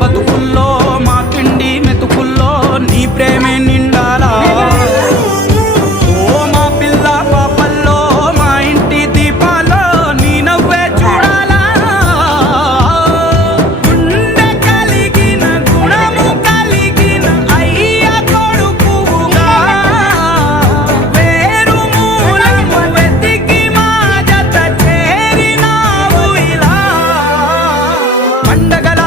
బతుకుల్లో మా తిండి మెతుకుల్లో నీ ప్రేమే నిండాలా. ఓ మా పిల్ల పాపల్లో మా ఇంటి దీపాల్లో నీ నవ్వే చూడాలా. గుండె కలిగిన గుణము కలిగిన అయ్య కొడుకుగా వేరు మూలము వెతికి మా జత చేరినావు ఇలా. పండగల